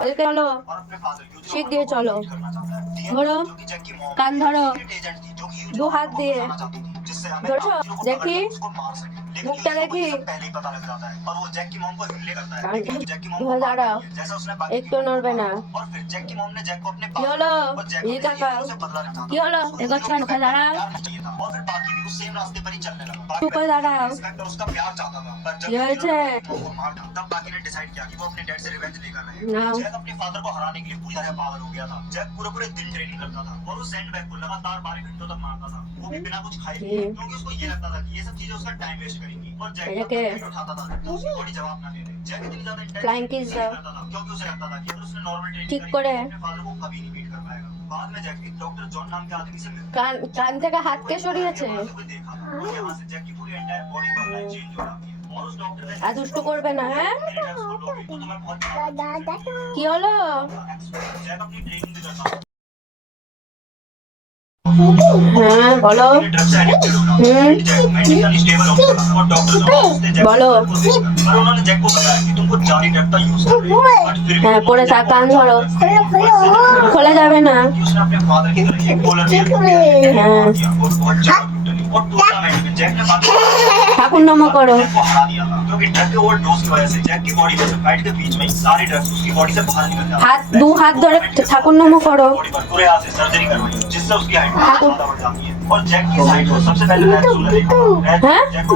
ওদেরকে চলো, শিখ দিয়ে চলো, ধরো, কান ধরো, দু হাত দিয়ে ধরছো, দেখি মুখটা দেখি, ধরে দাঁড়াও, একটু নড়বে না। কি হলো এই কাকা, কি হলো এগোচ্ছ কেন? ওখানে দাঁড়াও, চুপ করে দাঁড়াও। কি হয়েছে? নাও। अपने फादर को हराने के लिए पूरी तरह पागल हो गया था। जैक पूरे दिन ट्रेनिंग करता था और वो सैंडबैग को लगातार 12 घंटों तक मारता था, वो भी बिना कुछ खाए पिए, क्योंकि उसको ये लगता था कि ये सब चीजें उसका टाइम वेस्ट करेंगी। और जैक उठाता था तो उसकी बॉडी जवाब ना दे दे। जैक इतनी ज्यादा फ्लाइंग किस करता था क्योंकि उसे लगता था कि अगर उसने नॉर्मल ठीक ट्रेनिंग करे अपने फादर को कभी नहीं बीट कर पाएगा। बाद में जैक एक डॉक्टर जॉन नाम के आदमी से मिलता কান কান থেকে হাত কে সরিয়েছে? देखा और यहाँ से जैक की पूरी एंटायर बॉडी का चेंज हो रहा है। और उस डॉक्टर ने আর দুষ্টু করবে না, হ্যাঁ? मेरे ड्रग्स को लोगे तो तुम्हें बहुत কি হলো? जैक अपनी ट्रेनिंग भी करता হ্যাঁ বলো। ड्रग्स एडिक्टेड हो रहा है। जैक मेंटली स्टेबल हो गया और डॉक्टर्स ने जैक बोलो। पर उन्होंने जैक को बताया कि तुमको जारी ड्रग का यूज कर रहे हो बट फिर भी হ্যাঁ পরে থাক, কান ধরো, খোলা যাবে না। उसने अपने फादर की तरह एक बॉलर হ্যাঁ और बहुत ज्यादा brutally और टूर्नामेंट में जैक ने बाकी ঠাকুর নাম করো। को हरा दिया था क्योंकि ड्रग के ओवरडोज की वजह से जैक की बॉडी में से फाइट के बीच में ही सारे ड्रग्स उसकी बॉडी से बाहर निकल जाते হাত দু हाथ ধরে ঠাকুর নাম করো। बॉडी पर पूरे हाथ से सर्जरी करवाई जिससे उसकी हाइट ज्यादा बढ़ जाती है और जैक की हाइट को सबसे पहले मैं हैं? जैक को